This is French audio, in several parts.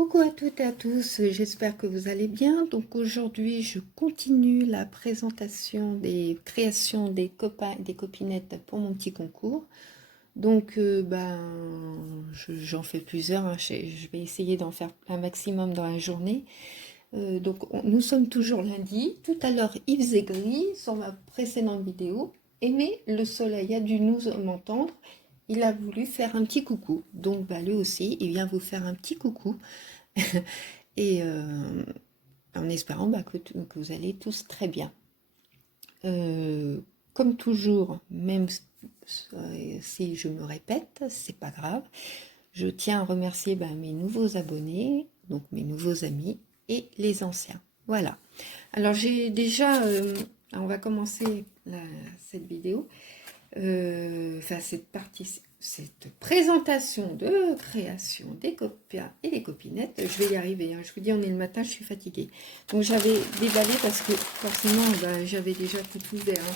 Coucou à toutes et à tous, j'espère que vous allez bien. Donc aujourd'hui, je continue la présentation des créations des copains et des copinettes pour mon petit concours. Donc j'en fais plusieurs, hein. Je vais essayer d'en faire un maximum dans la journée. Nous sommes toujours lundi. Tout à l'heure, il faisait gris sur ma précédente vidéo. Mais le soleil a dû nous m'entendre. Il a voulu faire un petit coucou. Donc lui aussi, il vient vous faire un petit coucou. Et en espérant que vous allez tous très bien. Comme toujours, même si je me répète, c'est pas grave. Je tiens à remercier mes nouveaux abonnés, donc mes nouveaux amis et les anciens. Voilà. Alors j'ai déjà, on va commencer cette vidéo, cette présentation de création des copains et des copinettes. Je vais y arriver, hein. Je vous dis, on est le matin, je suis fatiguée. Donc j'avais déballé parce que forcément j'avais déjà tout ouvert, hein.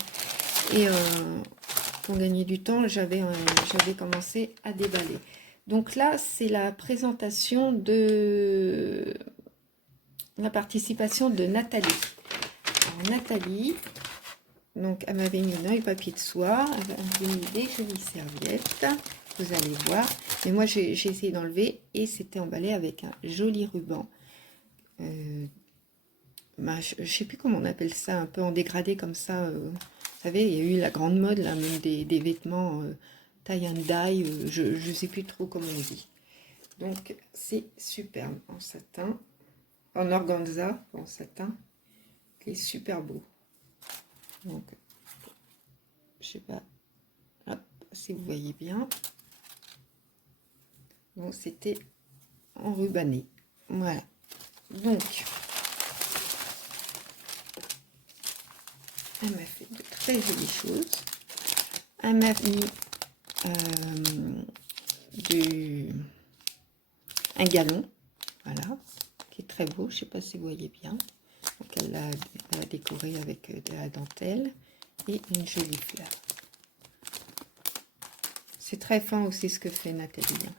Et pour gagner du temps, j'avais commencé à déballer. Donc là, c'est la présentation de la participation de Nathalie. Alors, Nathalie, donc elle m'avait mis un œil papier de soie, elle m'avait mis des jolies serviettes, vous allez voir. Mais moi, j'ai essayé d'enlever et c'était emballé avec un joli ruban. Je ne sais plus comment on appelle ça, un peu en dégradé comme ça. Vous savez, il y a eu la grande mode, là, même des vêtements tie and dye, je ne sais plus trop comment on dit. Donc, c'est superbe en satin, en organza, en satin, qui est super beau. Donc, je sais pas, hop, si vous voyez bien. Donc, c'était enrubanné. Voilà. Donc, elle m'a fait de très jolies choses. Elle m'a mis un galon, voilà, qui est très beau. Je sais pas si vous voyez bien. Donc, elle l'a décoré avec de la dentelle et une jolie fleur. C'est très fin aussi ce que fait Nathalie.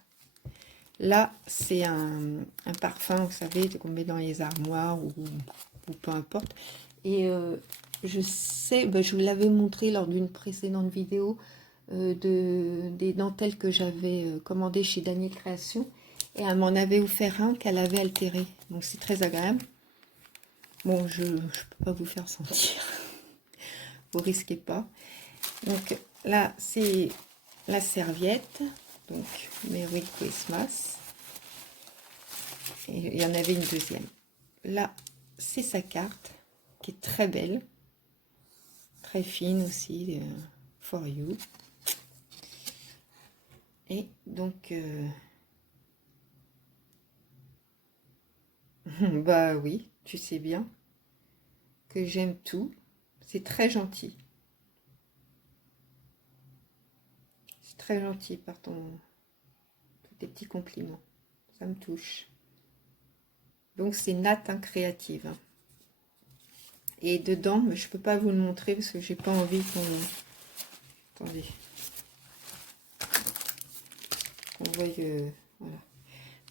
Là, c'est un parfum, vous savez, qu'on met dans les armoires ou peu importe. Et je sais, je vous l'avais montré lors d'une précédente vidéo des dentelles que j'avais commandées chez Daniel Création. Et elle m'en avait offert un qu'elle avait altéré. Donc c'est très agréable. Bon, je ne peux pas vous faire sentir. Vous risquez pas. Donc là, c'est la serviette. Donc, Merry Christmas. Et il y en avait une deuxième. Là, c'est sa carte, qui est très belle. Très fine aussi, for you. Et donc, bah oui, tu sais bien que j'aime tout. C'est très gentil. C'est très gentil par tous tes petits compliments. Ça me touche. Donc, c'est Nat, hein, créative. Hein. Et dedans, mais je peux pas vous le montrer parce que j'ai pas envie qu'on... Attendez. Qu'on voie... voilà.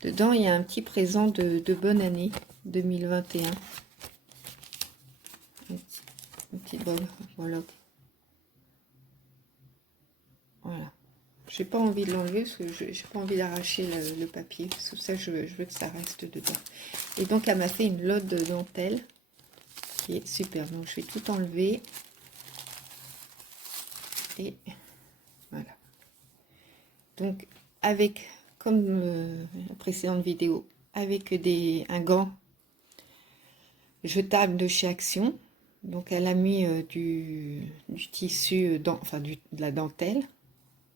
Dedans, il y a un petit présent de bonne année 2021. Un petit bol, voilà. Voilà. J'ai pas envie de l'enlever parce que j'ai pas envie d'arracher le papier. Parce que ça, je veux que ça reste dedans. Et donc, elle m'a fait une lotte de dentelle qui est super. Donc, je vais tout enlever. Et voilà. Donc, avec, comme la précédente vidéo, avec un gant jetable de chez Action. Donc, elle a mis du tissu, de la dentelle.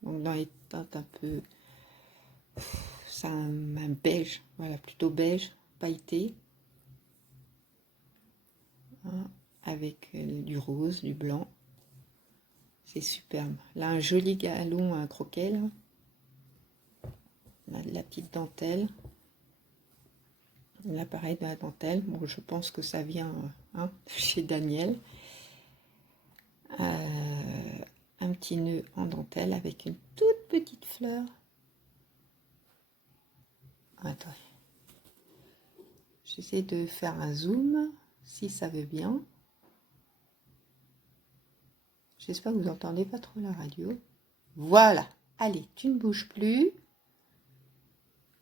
Donc, dans les teintes un peu... C'est un beige, voilà, plutôt beige, pailleté. Hein, avec du rose, du blanc. C'est superbe. Là, un joli galon à croquet, là. Là, de la petite dentelle. Là, pareil, de la dentelle. Bon, je pense que ça vient chez Daniel. Un petit nœud en dentelle avec une toute petite fleur. Attends. J'essaie de faire un zoom, si ça veut bien. J'espère que vous n'entendez pas trop la radio. Voilà. Allez, tu ne bouges plus.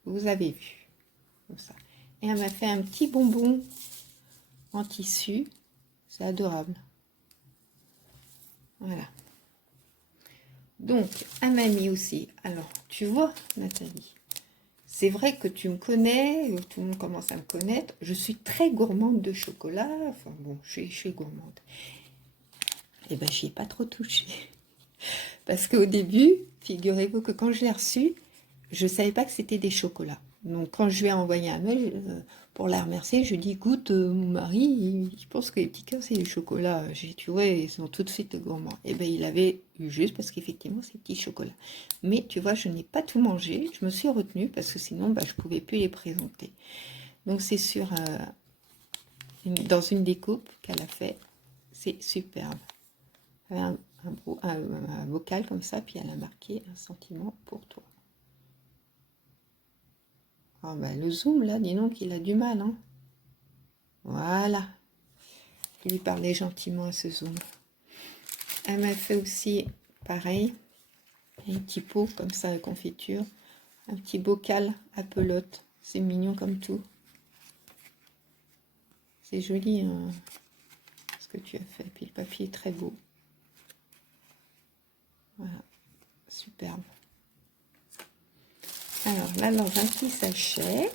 Vous avez vu. Comme ça. Et elle m'a fait un petit bonbon en tissu. C'est adorable. Voilà. Donc, elle m'a mis aussi. Alors, tu vois, Nathalie, c'est vrai que tu me connais, tout le monde commence à me connaître. Je suis très gourmande de chocolat. Enfin bon, je suis gourmande. Et ben, j'y ai pas trop touché. Parce qu'au début, figurez-vous que quand je l'ai reçu, je ne savais pas que c'était des chocolats. Donc, quand je lui ai envoyé un mail pour la remercier, je lui ai dit, écoute, mon mari, il pense que les petits cœurs, c'est des chocolats. J'ai dit, tu vois, ils sont tout de suite gourmands. Et bien, il avait eu juste parce qu'effectivement, c'est des petits chocolats. Mais tu vois, je n'ai pas tout mangé. Je me suis retenue parce que sinon, je ne pouvais plus les présenter. Donc, c'est sur dans une découpe qu'elle a fait. C'est superbe. Un bocal comme ça, puis elle a marqué un sentiment pour toi. Oh le zoom là, dis donc, il a du mal, hein. Voilà. Je lui parlais gentiment à ce zoom. Elle m'a fait aussi pareil, un petit pot comme ça de confiture, un petit bocal à pelote. C'est mignon comme tout. C'est joli hein, ce que tu as fait. Puis le papier est très beau. Voilà, superbe. Alors là, dans un petit sachet,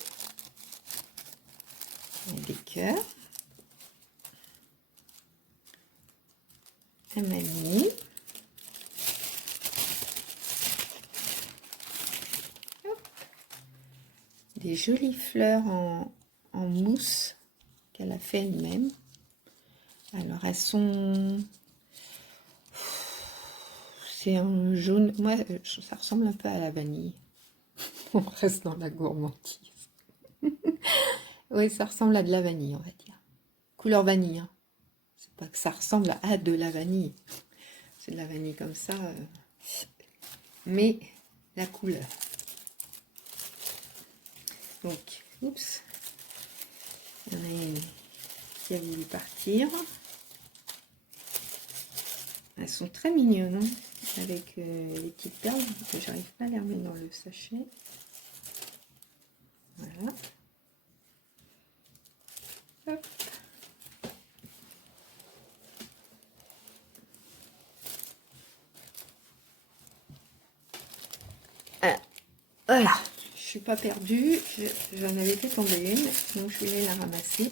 il y a des cœurs. Elle m'a mis des jolies fleurs en mousse qu'elle a fait elle-même. Alors elles sont... C'est un jaune... Moi, ça ressemble un peu à la vanille. On reste dans la gourmandise. Oui, ça ressemble à de la vanille, on va dire. Couleur vanille. Hein. C'est pas que ça ressemble à de la vanille. C'est de la vanille comme ça. Mais la couleur. Donc, oups. Il y en a une qui a voulu partir. Elles sont très mignonnes, hein, avec les petites perles. Que j'arrive pas à les remettre dans le sachet. Voilà. Hop. Voilà, je suis pas perdue, j'en avais fait tomber une, donc je voulais la ramasser.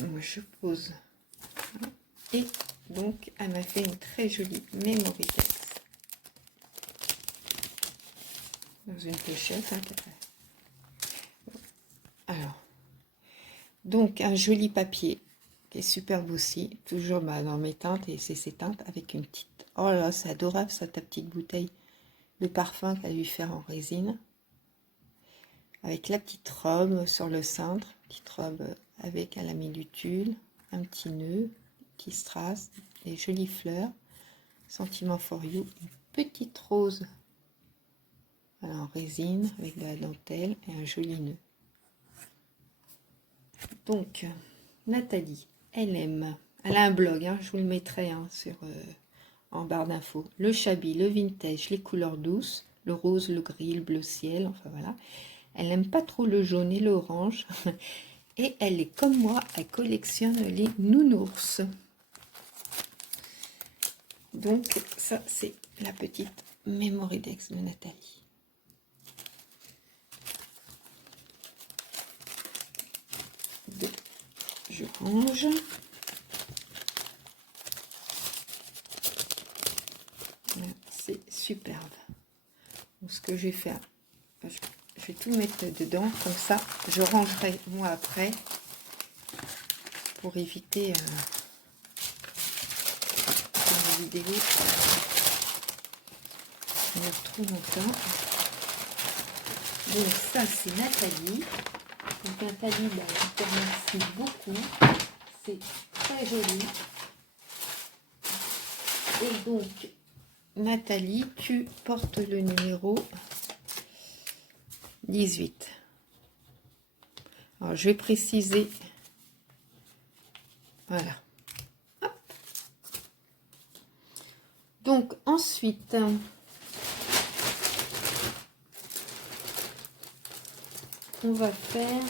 Donc je pose. Et donc elle m'a fait une très jolie Memory Text. Dans une pochette. Hein, alors, donc un joli papier qui est superbe aussi, toujours dans mes teintes, et c'est ces teintes avec une petite... Oh là, c'est adorable ça, ta petite bouteille de parfum qu'elle a dû faire en résine. Avec la petite robe sur le cintre, petite robe avec, elle a mis du tulle, un petit nœud, petit strass, des jolies fleurs, sentiment for you, une petite rose voilà, en résine avec de la dentelle et un joli nœud. Donc, Nathalie, elle a un blog, hein, je vous le mettrai hein, en barre d'infos. Le chablis, le vintage, les couleurs douces, le rose, le gris, le bleu ciel, enfin voilà. Elle n'aime pas trop le jaune et l'orange. Et elle est comme moi, elle collectionne les nounours. Donc ça, c'est la petite Memory Text de Nathalie. Donc, je range. C'est superbe. Donc, ce que je vais faire, je vais tout mettre dedans, comme ça je rangerai moi après pour éviter une vidéo on le retrouve longtemps. Donc ça c'est Nathalie. Donc Nathalie, je te remercie beaucoup, c'est très joli. Et donc Nathalie, tu portes le numéro 18. Alors, je vais préciser. Voilà. Hop. Donc, ensuite, on va faire...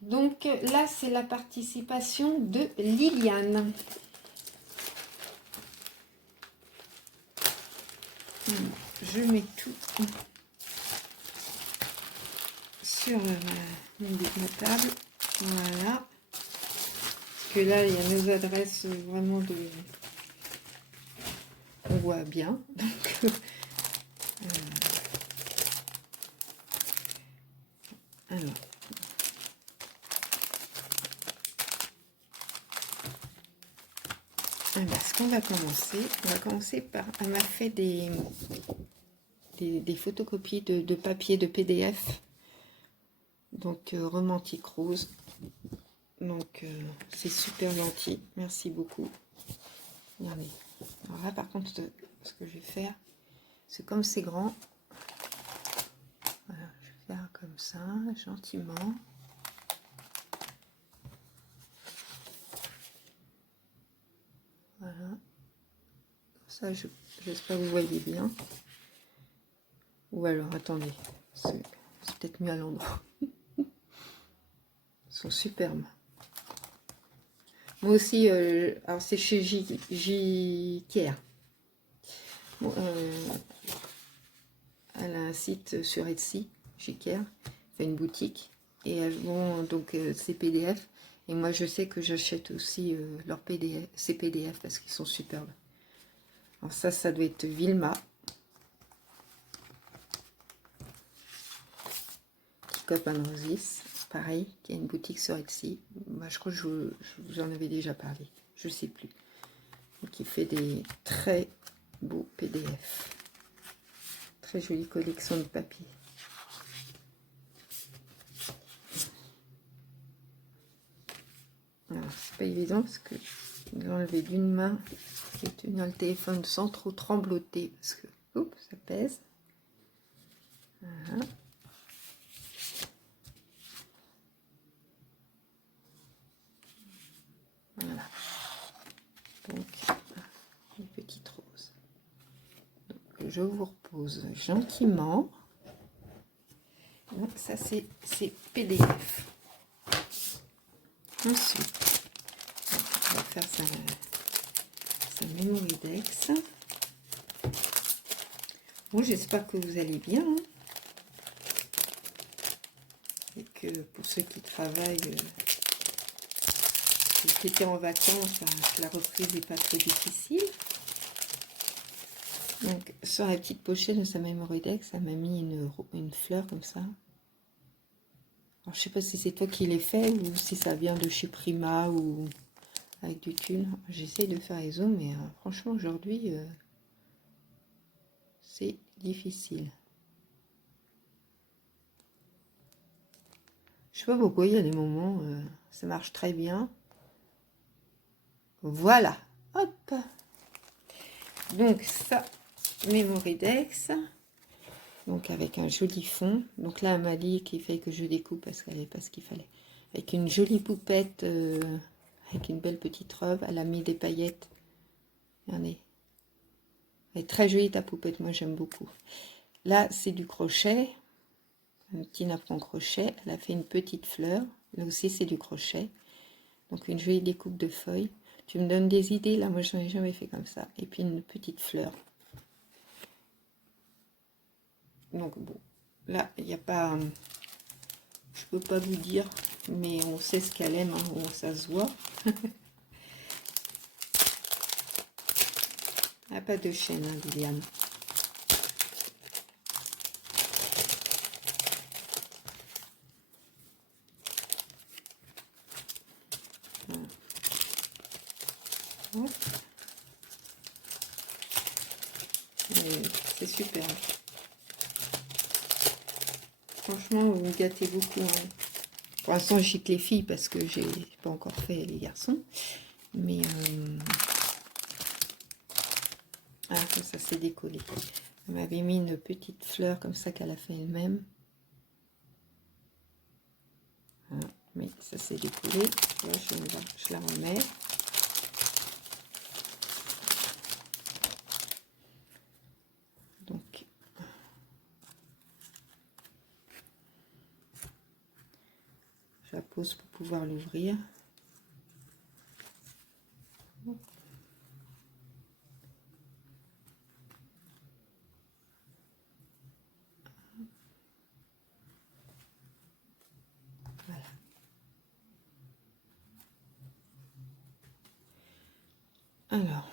Donc, là, c'est la participation de Liliane. Je mets tout sur ma table. Voilà. Parce que là, il y a nos adresses vraiment de... On voit bien. Donc, alors. Alors, ce qu'on va commencer par... Elle m'a fait des photocopies de papier, de PDF. Donc, Romantique Rose. Donc, c'est super gentil. Merci beaucoup. Regardez. Alors là, par contre, ce que je vais faire, c'est comme c'est grand. Voilà, je vais faire comme ça, gentiment. Voilà. Ça, j'espère que vous voyez bien. Ou alors, attendez. C'est peut-être mieux à l'endroit. Ils sont superbes. Moi aussi, alors c'est chez J-Care. Bon, elle a un site sur Etsy, J-Care, fait une boutique. Et elles vont donc ces PDF. Et moi, je sais que j'achète aussi leurs PDF, ces PDF parce qu'ils sont superbes. Alors ça doit être Vilma. Cup and Roses, pareil, qui a une boutique sur Etsy. Moi, je crois que je vous en avais déjà parlé. Je sais plus. Et qui fait des très beaux PDF. Très jolie collection de papier. Alors, c'est pas évident parce que je vais enlever d'une main et tenir le téléphone sans trop trembloter parce que oups, ça pèse. Voilà. Voilà. Donc, une petite rose. Donc, je vous repose gentiment. Donc, ça, c'est PDF. Ensuite, on va faire sa Mémoridex. Bon, j'espère que vous allez bien. Hein, et que pour ceux qui travaillent, qui étaient en vacances, la reprise n'est pas trop difficile. Donc, sur la petite pochette de sa Mémoridex, elle m'a mis une fleur comme ça. Alors, je sais pas si c'est toi qui l'ai fait ou si ça vient de chez Prima ou avec du tulle. J'essaye de faire les zooms, mais franchement, aujourd'hui, c'est difficile. Je sais pas pourquoi, il y a des moments, ça marche très bien. Voilà, hop. Donc ça, Mémoridex. Donc avec un joli fond. Donc là, elle m'a dit qu'il fallait que je découpe parce qu'elle n'avait pas ce qu'il fallait. Avec une jolie poupette, avec une belle petite robe. Elle a mis des paillettes. Regardez. Elle est très jolie ta poupette, moi j'aime beaucoup. Là, c'est du crochet. Un petit napperon crochet. Elle a fait une petite fleur. Là aussi, c'est du crochet. Donc une jolie découpe de feuilles. Tu me donnes des idées, là, moi je n'en ai jamais fait comme ça. Et puis une petite fleur. Donc bon, là, il n'y a pas... Je peux pas vous dire, mais on sait ce qu'elle aime, hein, ça se voit. Ah, pas de chaîne, hein, Liliane. Voilà. C'est super. Franchement, vous me gâtez beaucoup. Hein. Pour l'instant, je que les filles parce que j'ai pas encore fait les garçons. Mais ah, ça s'est décollé. Elle m'avait mis une petite fleur comme ça qu'elle a fait elle-même. Voilà. Mais ça s'est découlé. Là, je la remets. Donc, je la pose pour pouvoir l'ouvrir. Voilà. Alors,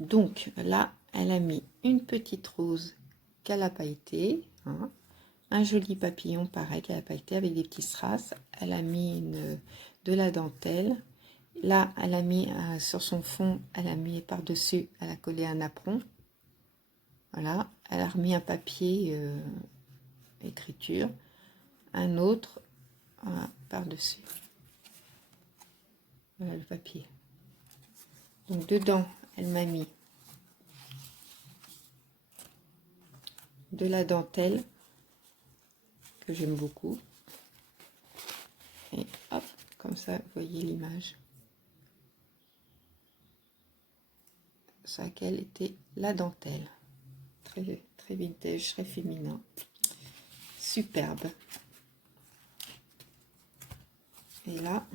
donc là, elle a mis une petite rose qu'elle a pailletée, hein, un joli papillon pareil qu'elle a pailleté avec des petits strass. Elle a mis de la dentelle. Là, elle a mis sur son fond, elle a mis par-dessus, elle a collé un apron. Voilà, elle a remis un papier écriture, un autre voilà, par-dessus. Voilà le papier. Donc dedans, elle m'a mis de la dentelle que j'aime beaucoup. Et hop, comme ça, vous voyez l'image. Sur laquelle était la dentelle. Très, très vintage, très féminin. Superbe. Et là,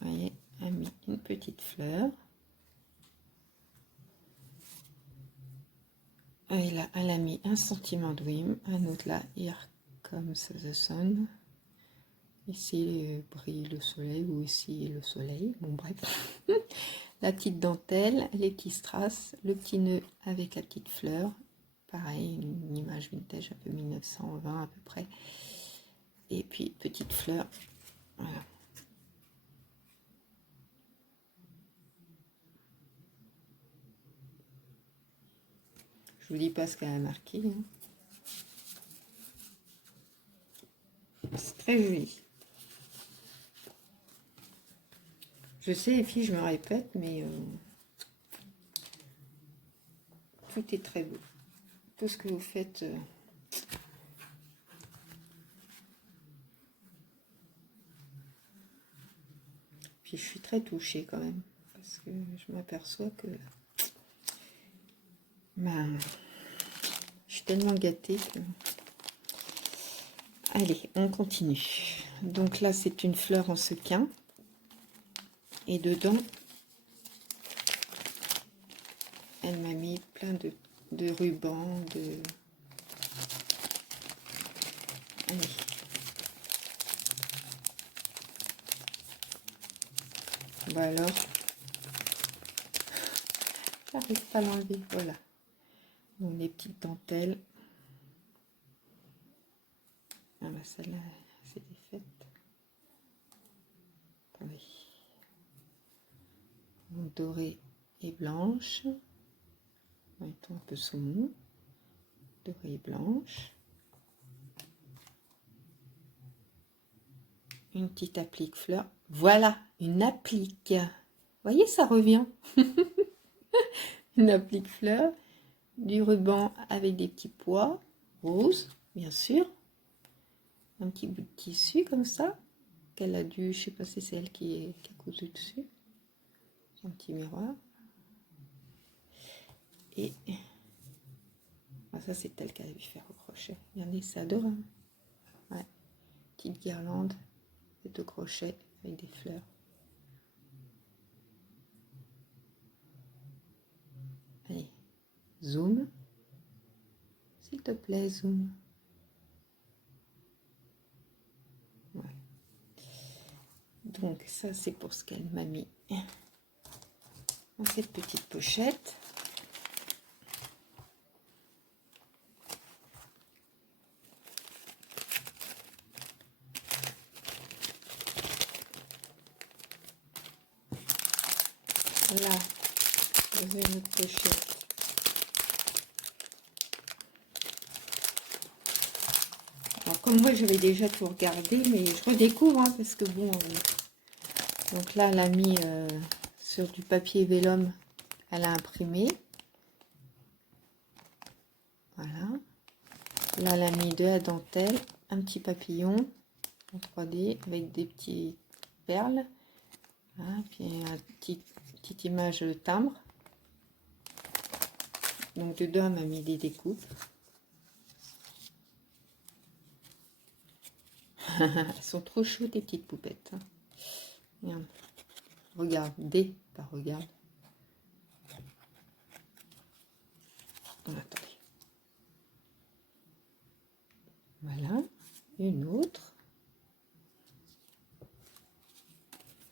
vous voyez, elle a mis une petite fleur. Et là, elle a mis un sentiment de Wim, un autre là, Here Comes the Sun. Ici brille le soleil, ou ici le soleil, bon bref. La petite dentelle, les petits strass, le petit nœud avec la petite fleur. Pareil, une image vintage un peu 1920 à peu près. Et puis, petite fleur, voilà. Je vous dis pas ce qu'elle a marqué. Hein. C'est très joli. Je sais, les filles, je me répète, mais tout est très beau. Tout ce que vous faites... Puis je suis très touchée quand même, parce que je m'aperçois que... Ben, je suis tellement gâtée que... Allez, on continue. Donc là, c'est une fleur en sequin. Et dedans, elle m'a mis plein de rubans, de... Allez. Bah alors, j'arrive pas à l'enlever, voilà. Donc les petites dentelles. Ah bah celle-là, c'est défaite. Attendez. Donc dorée et blanche. Mettons un peu saumon. Dorée et blanche. Une petite applique fleur. Voilà, une applique. Vous voyez, ça revient. Une applique fleur. Du ruban avec des petits pois. Rose, bien sûr. Un petit bout de tissu comme ça. Qu'elle a dû, je sais pas si c'est elle qui a cousu dessus. Un petit miroir. Et ah, ça, c'est elle qui a dû faire au crochet. Regardez, c'est adorable. Ouais. Petite guirlande de crochet avec des fleurs. Allez, zoom. S'il te plaît, zoom. Ouais. Donc, ça, c'est pour ce qu'elle m'a mis dans cette petite pochette. Là, dans une autre pochette. Alors, comme moi, j'avais déjà tout regardé, mais je redécouvre, hein, parce que bon... donc là, elle a mis sur du papier vélum, elle a imprimé. Voilà. Là, elle a mis de la dentelle, un petit papillon en 3D avec des petites perles. Hein, puis une petite image de timbre. Donc dedans, elle m'a mis des découpes. Elles sont trop chaudes, tes petites poupettes. Hein. Regarde. Regardez, pas regarde. Attendez. Voilà, une autre.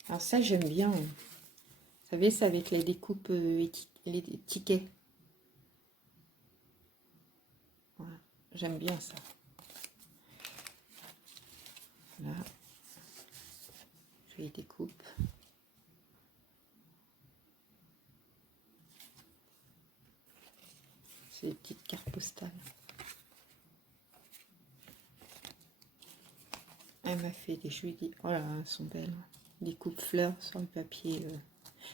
Alors ça, j'aime bien. Vous savez, c'est avec la découpe les tickets. Voilà, j'aime bien ça. Là, je les découpe. C'est des petites cartes postales. Elle m'a fait des jolies. Oh là, elles sont belles. Des coupes fleurs sur le papier.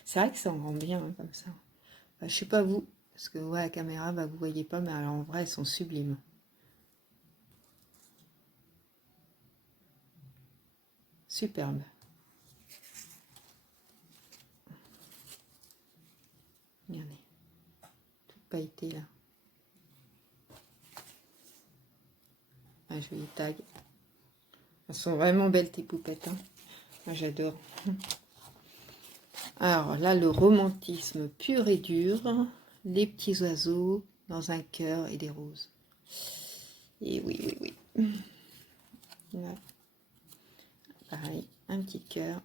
C'est vrai que ça en rend bien hein, comme ça. Enfin, je sais pas vous, parce que ouais, la caméra, bah, vous voyez pas, mais alors, en vrai, elles sont sublimes. Superbe. Regardez. Toute pailletée là. Ah, je les tag. Elles sont vraiment belles tes poupettes. Hein. Moi j'adore. Alors là, le romantisme pur et dur. Les petits oiseaux dans un cœur et des roses. Et oui, oui, oui. Là. Pareil, un petit cœur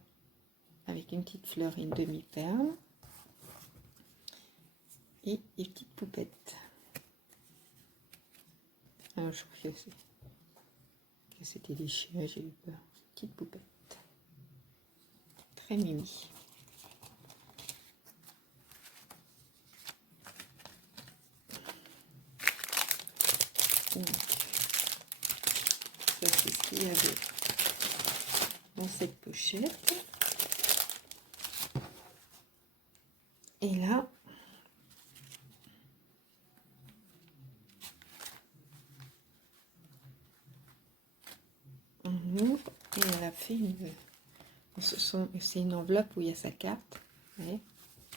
avec une petite fleur et une demi-perle. Et des petites poupettes. Alors je trouve que c'était déchiré, j'ai eu peur. Petite poupette. Très mimi. Donc, ça c'est ce qu'il y avait dans cette pochette. Et là, on ouvre et elle a fait une... C'est une enveloppe où il y a sa carte. Ouais.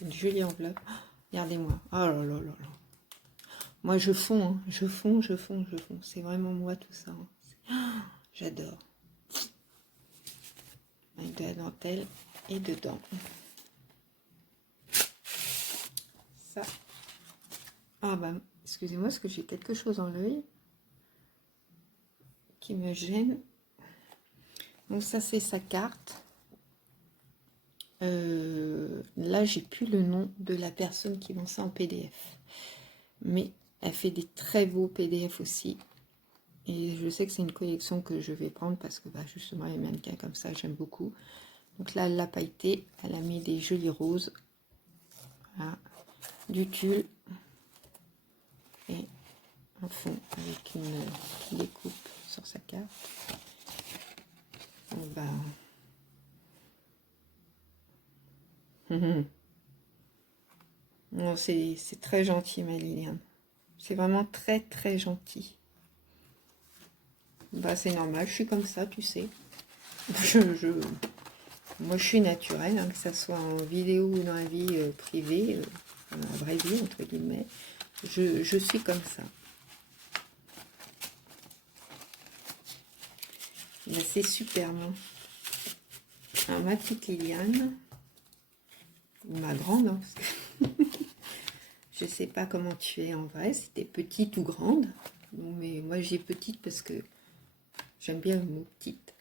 Une jolie enveloppe. Oh, regardez-moi. Oh là là là là. Moi je fonds, hein. Je fonds, je fonds, je fonds. C'est vraiment moi tout ça. Hein. Oh, j'adore. Avec de la dentelle et dedans. Ça. Ah bah, excusez-moi parce que j'ai quelque chose dans l'œil qui me gêne. Donc ça c'est sa carte. Là j'ai plus le nom de la personne qui vend ça en PDF. Mais elle fait des très beaux PDF aussi. Et je sais que c'est une collection que je vais prendre parce que bah, justement les mannequins comme ça j'aime beaucoup. Donc là elle l'a pailleté, elle a mis des jolis roses. Voilà. Du tulle. Et un fond avec une découpe sur sa carte. Donc, bah... Non, c'est très gentil ma Liliane. C'est vraiment très très gentil. Bah c'est normal, je suis comme ça, tu sais. Moi je suis naturelle, hein, que ça soit en vidéo ou dans la vie privée, dans la vraie vie entre guillemets. Je suis comme ça. Bah, c'est superbe. Hein. Alors, ma petite Liliane, ou ma grande, hein, parce que je sais pas comment tu es en vrai, si tu es petite ou grande. Non, mais moi j'ai petite parce que j'aime bien le mot petite.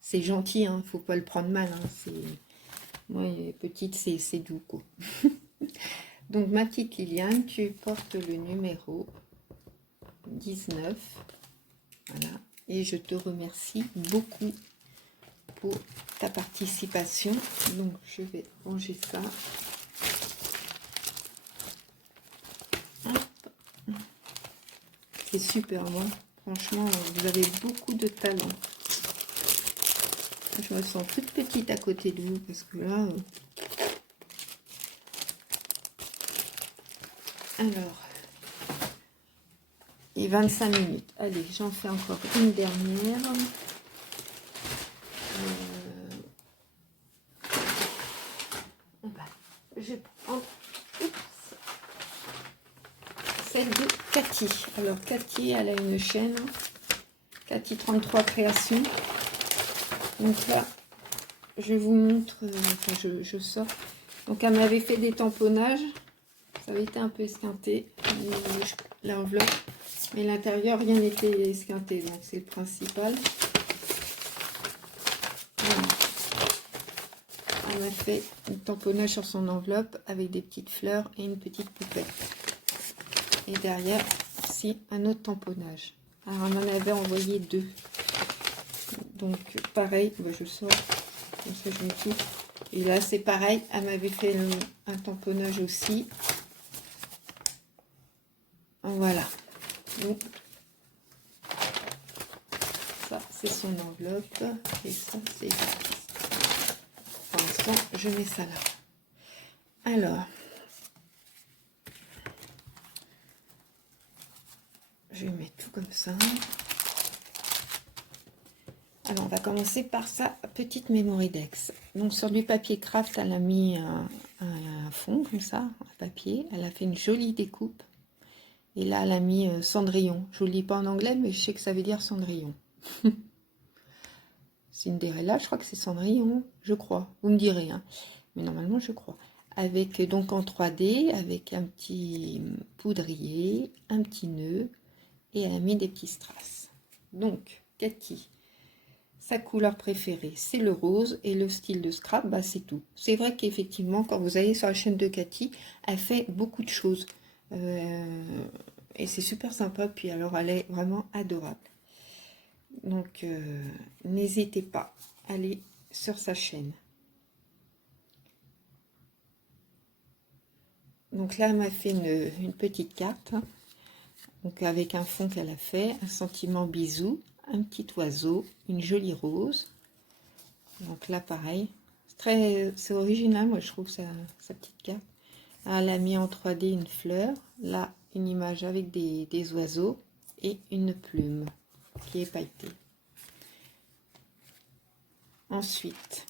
C'est gentil, hein, faut pas le prendre mal. Hein, moi, petite, c'est doux, quoi. Donc, ma petite Liliane, tu portes le numéro 19. Voilà. Et je te remercie beaucoup pour ta participation. Donc, je vais ranger ça. C'est super bon. Franchement, vous avez beaucoup de talent. Je me sens toute petite à côté de vous parce que là... Alors, et 25 minutes. Allez, j'en fais encore une dernière. Je prends celle de Cathy. Alors Cathy, elle a une chaîne, Cathy 33 créations. Donc là, je vous montre, enfin je sors. Donc elle m'avait fait des tamponnages, ça avait été un peu esquinté, l'enveloppe, mais l'intérieur rien n'était esquinté, donc c'est le principal. Voilà. Elle m'a fait un tamponnage sur son enveloppe avec des petites fleurs et une petite poupette. Et derrière, aussi un autre tamponnage. Alors elle m'en avait envoyé 2. Donc pareil, bah, je sors, comme ça je mets tout. Et là c'est pareil, elle m'avait fait un tamponnage aussi. Voilà. Donc ça c'est son enveloppe. Et ça c'est... Pour l'instant je mets ça là. Alors... je vais mettre tout comme ça. Alors, on va commencer par sa petite Mémoridex. Donc, sur du papier craft, elle a mis un fond, comme ça, un papier. Elle a fait une jolie découpe. Et là, elle a mis Cendrillon. Je ne vous le lis pas en anglais, mais je sais que ça veut dire Cendrillon. Cinderella, je crois que c'est Cendrillon. Je crois. Vous me direz, hein. Mais normalement, je crois. Avec, donc, en 3D, avec un petit poudrier, un petit nœud. Et elle a mis des petits strass. Donc, Cathy... sa couleur préférée, c'est le rose, et le style de scrap, bah, c'est tout. C'est vrai qu'effectivement, quand vous allez sur la chaîne de Cathy, elle fait beaucoup de choses. Et c'est super sympa, puis alors elle est vraiment adorable. Donc, n'hésitez pas à aller sur sa chaîne. Donc là, elle m'a fait une petite carte, hein, donc avec un fond qu'elle a fait, un sentiment bisou, un petit oiseau, une jolie rose. Donc là, pareil, c'est original, moi je trouve sa petite carte. Là, elle a mis en 3D une fleur, là une image avec des oiseaux et une plume qui est pailletée. Ensuite,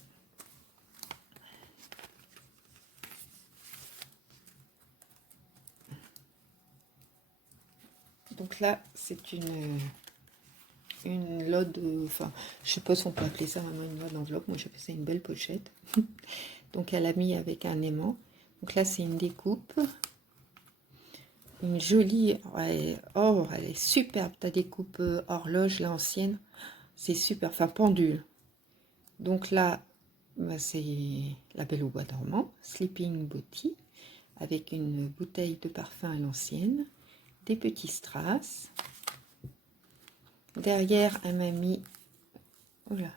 donc là c'est une lode, enfin je sais pas si on peut appeler ça vraiment une lode enveloppe, moi j'appelle ça une belle pochette. Donc elle a mis avec un aimant. Donc là c'est une découpe, une jolie, oh elle est superbe, ta découpe horloge, l'ancienne, c'est super, enfin pendule. Donc là bah, c'est la Belle au bois dormant, Sleeping Beauty, avec une bouteille de parfum à l'ancienne, des petits strass. Derrière elle m'a mis, oh là,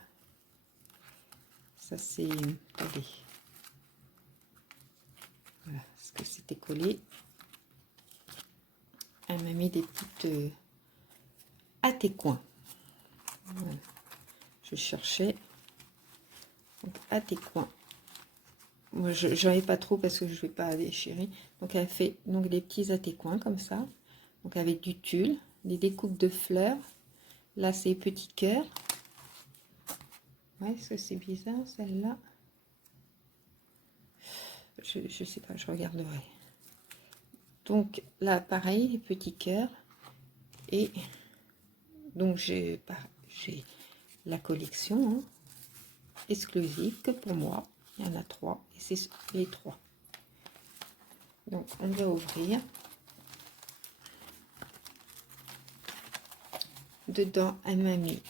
ça c'est, attendez, voilà, parce que c'était collé. Elle m'a mis des petites à tes coins. Voilà. Je cherchais donc, à tes coins. Moi, je n'en ai pas trop parce que je ne vais pas déchirer. Donc, elle fait donc des petits à tes coins comme ça. Donc, avec du tulle, des découpes de fleurs. Là, c'est petits cœurs. Ouais, est-ce que c'est bizarre celle-là? Je ne sais pas, je regarderai. Donc, là, pareil, les petits cœurs. Et donc, j'ai la collection hein, exclusive que pour moi. Il y en a 3 et c'est les 3. Donc on va ouvrir. Dedans elle m'a mis.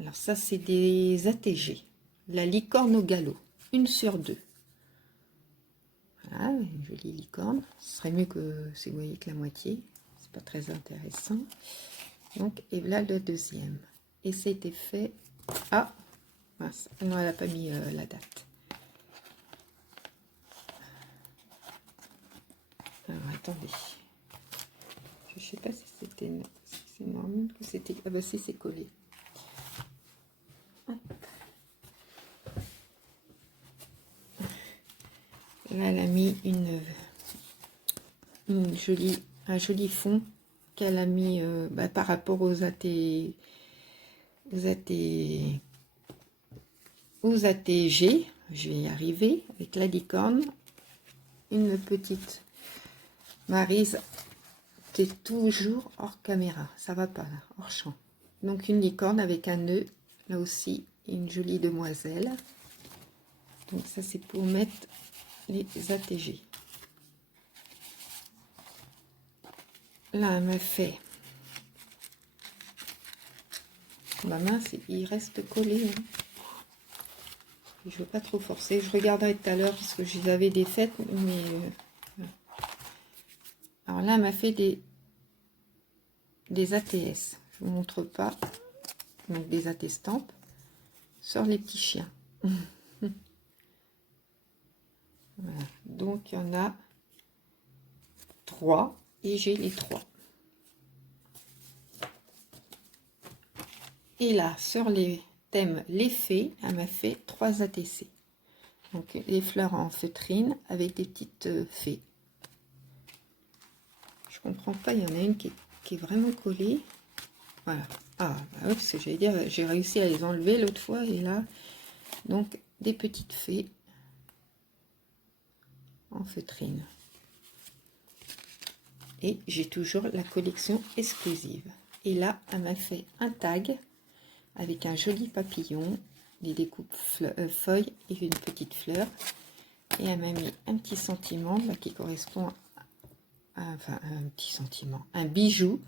Alors ça c'est des ATG. La licorne au galop. 1 sur 2. Voilà, une jolie licorne. Ce serait mieux que si vous voyez que la moitié. C'est pas très intéressant. Donc et là le deuxième. Et c'était fait à... mince, non elle n'a pas mis la date. Alors attendez, je sais pas si c'était c'est normal que c'était, ah bah si c'est collé. Hop. Là elle a mis un joli fond qu'elle a mis par rapport aux ATG. Je vais y arriver avec la licorne. Une petite Maryse qui est toujours hors caméra. Ça va pas, là, hors champ. Donc une licorne avec un nœud. Là aussi, une jolie demoiselle. Donc ça, c'est pour mettre les ATG. Là, elle m'a fait... Ma main, il reste collé. Hein. Je ne veux pas trop forcer. Je regarderai tout à l'heure parce que je les avais défaites. Mais alors là, elle m'a fait des ATS. Je ne vous montre pas. Donc des AT-stampes sur les petits chiens. Voilà. Donc il y en a 3 et j'ai les 3. Et là, sur les thèmes les fées, elle m'a fait 3 ATC. Donc les fleurs en feutrine avec des petites fées. Je comprends pas, il y en a une qui est vraiment collée. Voilà. Ah, bah oui, parce que j'allais dire, j'ai réussi à les enlever l'autre fois. Et là, donc des petites fées en feutrine. Et j'ai toujours la collection exclusive. Et là, elle m'a fait un tag avec un joli papillon, des découpes feuilles et une petite fleur. Et elle m'a mis un petit sentiment là, qui correspond à un petit sentiment, un bijou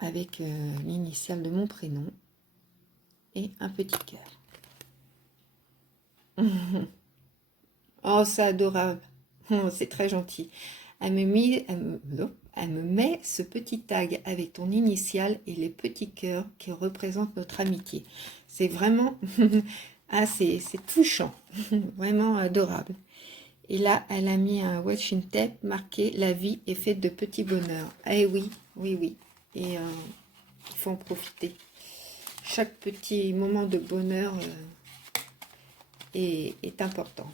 avec l'initiale de mon prénom et un petit cœur. Oh, c'est adorable. Oh, c'est très gentil. Elle me met ce petit tag avec ton initiale et les petits cœurs qui représentent notre amitié. C'est vraiment... ah, c'est touchant. Vraiment adorable. Et là, elle a mis un washi tape marqué « La vie est faite de petits bonheurs ». Eh oui, oui, oui. Et il faut en profiter. Chaque petit moment de bonheur est important.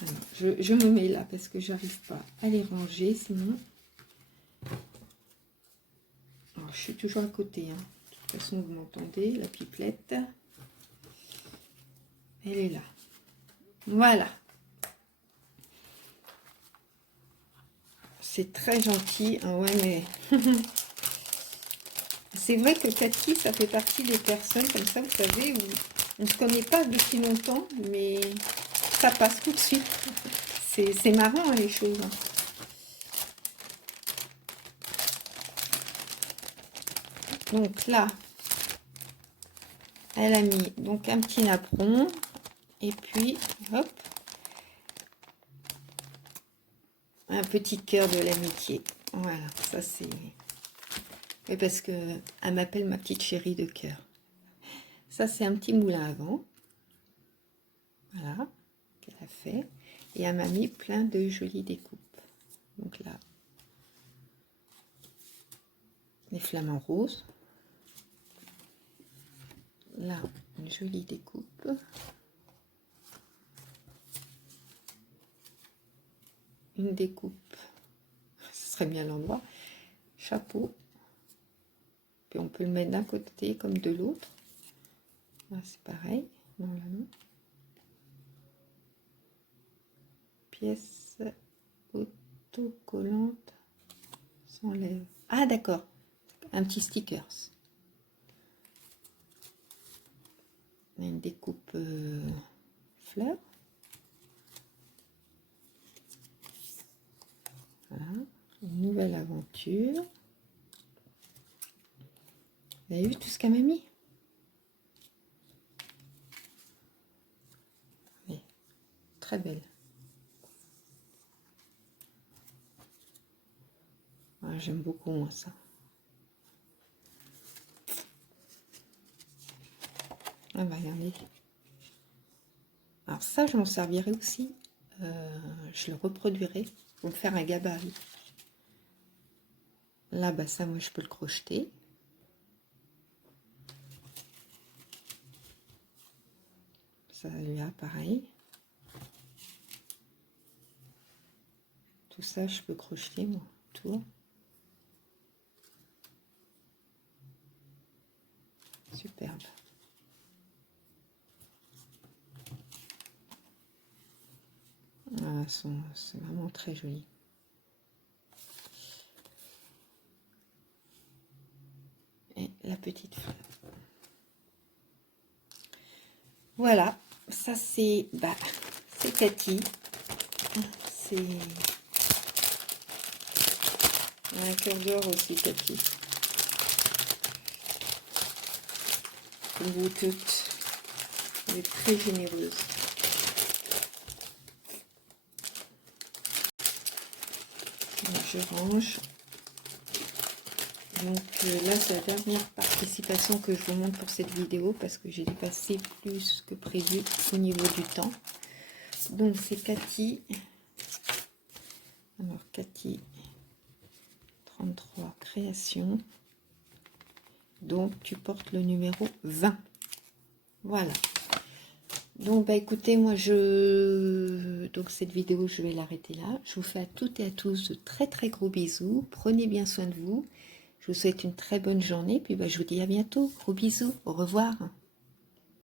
Alors, je me mets là parce que j'arrive pas à les ranger sinon. Alors, je suis toujours à côté. Hein. De toute façon, vous m'entendez, la pipelette. Elle est là. Voilà. C'est très gentil. Ah ouais, mais... c'est vrai que Cathy, ça fait partie des personnes comme ça, vous savez, où on ne se connaît pas depuis longtemps, mais ça passe tout de suite. C'est marrant, hein, les choses. Donc là, elle a mis donc un petit napperon. Et puis, hop, un petit cœur de l'amitié. Voilà, ça c'est... Oui, parce que elle m'appelle ma petite chérie de cœur. Ça, c'est un petit moulin à vent. Voilà, qu'elle a fait. Et elle m'a mis plein de jolies découpes. Donc là, les flamants roses. Là, une jolie découpe. Une découpe, ce serait bien l'endroit. Chapeau. Puis on peut le mettre d'un côté comme de l'autre. Là, c'est pareil. Non, là, non. Pièce autocollante sans lèvres. Ah, d'accord. Un petit stickers. On a une découpe fleur. Voilà. Une nouvelle aventure. Vous avez vu tout ce qu'elle m'a mis? Oui, très belle. Ah, j'aime beaucoup moi ça. Ah bah regardez. Alors ça, je m'en servirai aussi. Je le reproduirai pour me faire un gabarit. Là, bah ça, moi, je peux le crocheter. Ça, là, pareil. Tout ça, je peux crocheter, moi. tour. Superbe. Ah, c'est vraiment très joli. Et la petite fleur. Voilà, ça c'est c'est Cathy. C'est un cœur d'or aussi, Cathy. Comme vous toutes, elle est très généreuse. Donc, je range. Donc là, c'est la dernière participation que je vous montre pour cette vidéo parce que j'ai dépassé plus que prévu au niveau du temps. Donc c'est Cathy. Alors Cathy, 33 créations. Donc tu portes le numéro 20. Voilà. Donc bah écoutez, moi donc cette vidéo je vais l'arrêter là. Je vous fais à toutes et à tous de très très gros bisous. Prenez bien soin de vous. Je vous souhaite une très bonne journée. Puis bah, je vous dis à bientôt. Gros bisous. Au revoir.